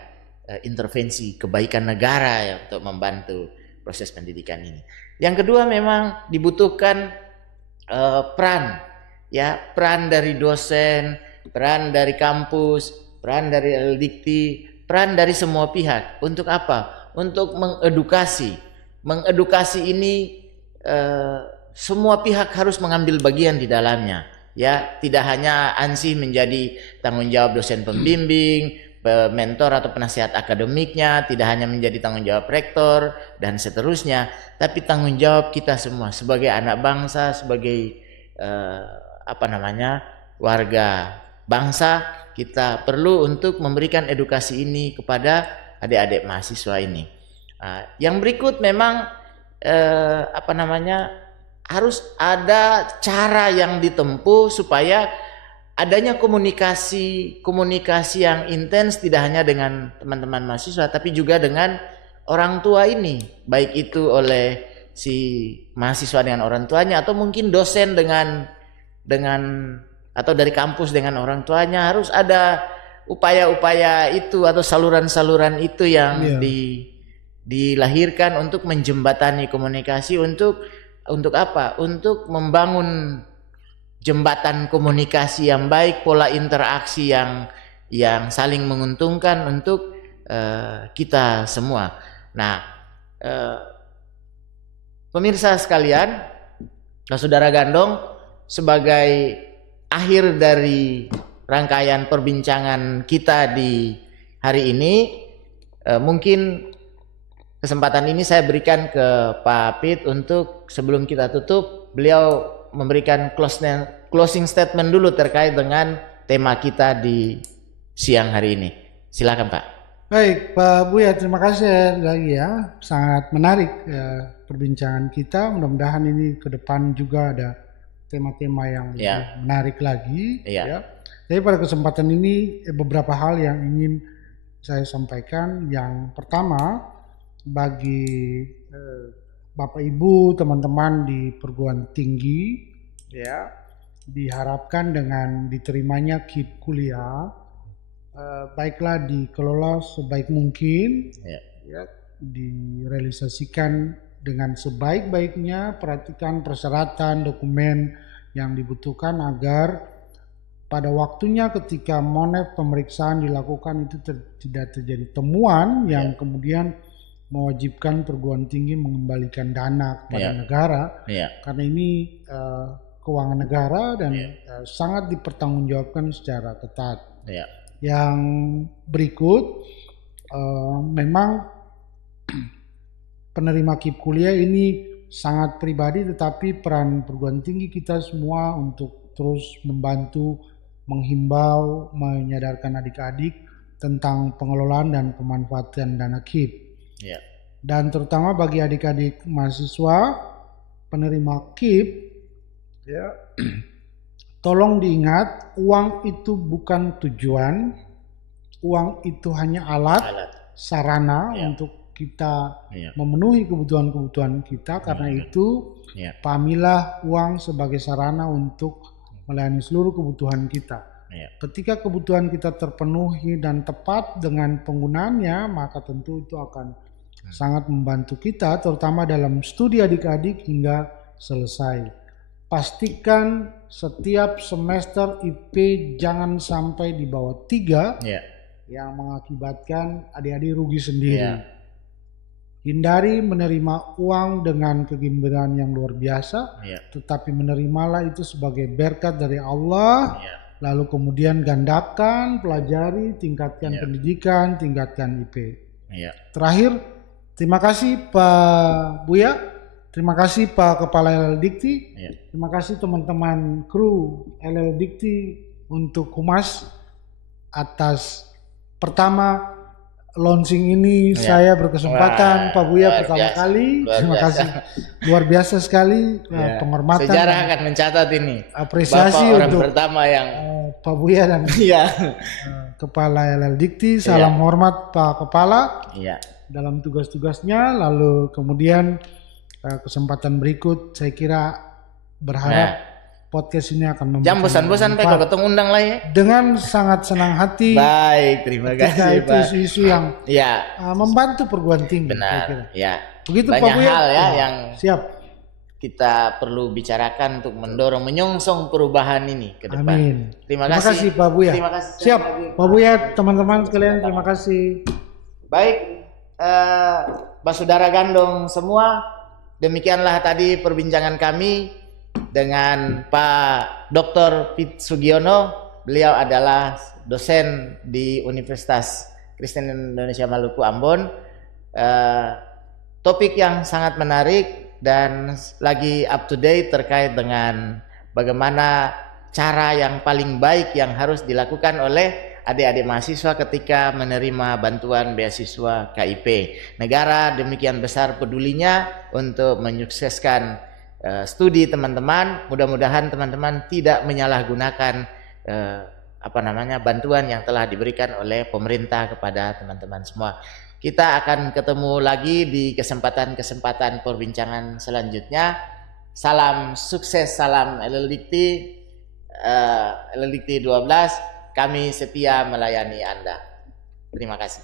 intervensi kebaikan negara ya, untuk membantu proses pendidikan ini. Yang kedua, memang dibutuhkan peran dari dosen, peran dari kampus, peran dari Eldikti, peran dari semua pihak. Untuk apa? Untuk mengedukasi. Mengedukasi ini semua pihak harus mengambil bagian di dalamnya. Ya, tidak hanya ANSI menjadi tanggung jawab dosen pembimbing, mentor atau penasihat akademiknya, tidak hanya menjadi tanggung jawab rektor dan seterusnya, tapi tanggung jawab kita semua sebagai anak bangsa, sebagai warga bangsa. Kita perlu untuk memberikan edukasi ini kepada adik-adik mahasiswa ini. Yang berikut memang harus ada cara yang ditempuh supaya adanya komunikasi yang intens, tidak hanya dengan teman-teman mahasiswa tapi juga dengan orang tua ini, baik itu oleh si mahasiswa dengan orang tuanya, atau mungkin dosen dengan atau dari kampus dengan orang tuanya. Harus ada upaya-upaya itu atau saluran-saluran itu yang dilahirkan untuk menjembatani komunikasi, untuk apa? Untuk membangun jembatan komunikasi yang baik, pola interaksi yang saling menguntungkan untuk kita semua. Nah, pemirsa sekalian, saudara Gandong, sebagai akhir dari rangkaian perbincangan kita di hari ini, mungkin kesempatan ini saya berikan ke Pak Pit untuk sebelum kita tutup, beliau memberikan closing statement dulu terkait dengan tema kita di siang hari ini. Silakan Pak. Baik Pak Buya, terima kasih lagi ya, sangat menarik perbincangan kita. Mudah-mudahan ini ke depan juga ada tema-tema yang menarik lagi. Ya. Jadi pada kesempatan ini beberapa hal yang ingin saya sampaikan. Yang pertama, bagi Bapak Ibu, teman-teman di perguruan tinggi, ya, diharapkan dengan diterimanya KIP kuliah, baiklah dikelola sebaik mungkin, direalisasikan dengan sebaik-baiknya, perhatikan persyaratan dokumen yang dibutuhkan agar pada waktunya ketika monef pemeriksaan dilakukan itu tidak terjadi temuan yang kemudian mewajibkan perguruan tinggi mengembalikan dana kepada negara, karena ini keuangan negara dan sangat dipertanggungjawabkan secara ketat. Yang berikut, memang penerima KIP kuliah ini sangat pribadi, tetapi peran perguruan tinggi kita semua untuk terus membantu, menghimbau, menyadarkan adik-adik tentang pengelolaan dan pemanfaatan dana KIP. Dan terutama bagi adik-adik mahasiswa penerima KIP, tolong diingat, uang itu bukan tujuan, uang itu hanya alat. Sarana untuk kita memenuhi kebutuhan-kebutuhan kita. Karena itu pahamilah uang sebagai sarana untuk melayani seluruh kebutuhan kita. Ketika kebutuhan kita terpenuhi dan tepat dengan penggunaannya, maka tentu itu akan sangat membantu kita, terutama dalam studi adik-adik hingga selesai. Pastikan setiap semester IP jangan sampai di bawah 3, yang mengakibatkan adik-adik rugi sendiri. Hindari menerima uang dengan kegembiraan yang luar biasa, tetapi menerimalah itu sebagai berkat dari Allah. Lalu kemudian gandakan, pelajari, tingkatkan pendidikan, tingkatkan IP. Terakhir, terima kasih Pak Buya, terima kasih Pak Kepala LL Dikti, terima kasih teman-teman kru LL Dikti untuk Humas atas pertama launching ini. Saya berkesempatan Pak Buya pertama kali. Terima kasih, luar biasa sekali. Penghormatan, sejarah akan mencatat ini. Apresiasi Bapak orang untuk pertama yang Pak Buya dan Kepala LL Dikti. Salam hormat Pak Kepala dalam tugas-tugasnya. Lalu kemudian kesempatan berikut saya kira berharap podcast ini akan memberikan jangan bosan-bosan Pak kalau ketemu undang lah ya. Dengan sangat senang hati. Baik, terima kasih Pak. Isu-isu yang membantu perguruan tinggi. Benar. Begitu banyak Pak Buya. Hal yang siap kita perlu bicarakan untuk mendorong menyongsong perubahan ini ke depan. Amin. Terima kasih Pak Buya. Terima kasih. Siap Pak Buya, teman-teman sekalian, terima kasih. Baik, Saudara Gandong semua, demikianlah tadi perbincangan kami dengan Pak Dr. Pit Sugiono. Beliau adalah dosen di Universitas Kristen Indonesia Maluku Ambon. Topik yang sangat menarik dan lagi up to date terkait dengan bagaimana cara yang paling baik yang harus dilakukan oleh adik-adik mahasiswa ketika menerima bantuan beasiswa KIP. Negara demikian besar pedulinya untuk menyukseskan studi teman-teman. Mudah-mudahan teman-teman tidak menyalahgunakan bantuan yang telah diberikan oleh pemerintah kepada teman-teman semua. Kita akan ketemu lagi di kesempatan-kesempatan perbincangan selanjutnya. Salam sukses, salam LL Dikti, LL Dikti 12. Kami setia melayani Anda. Terima kasih.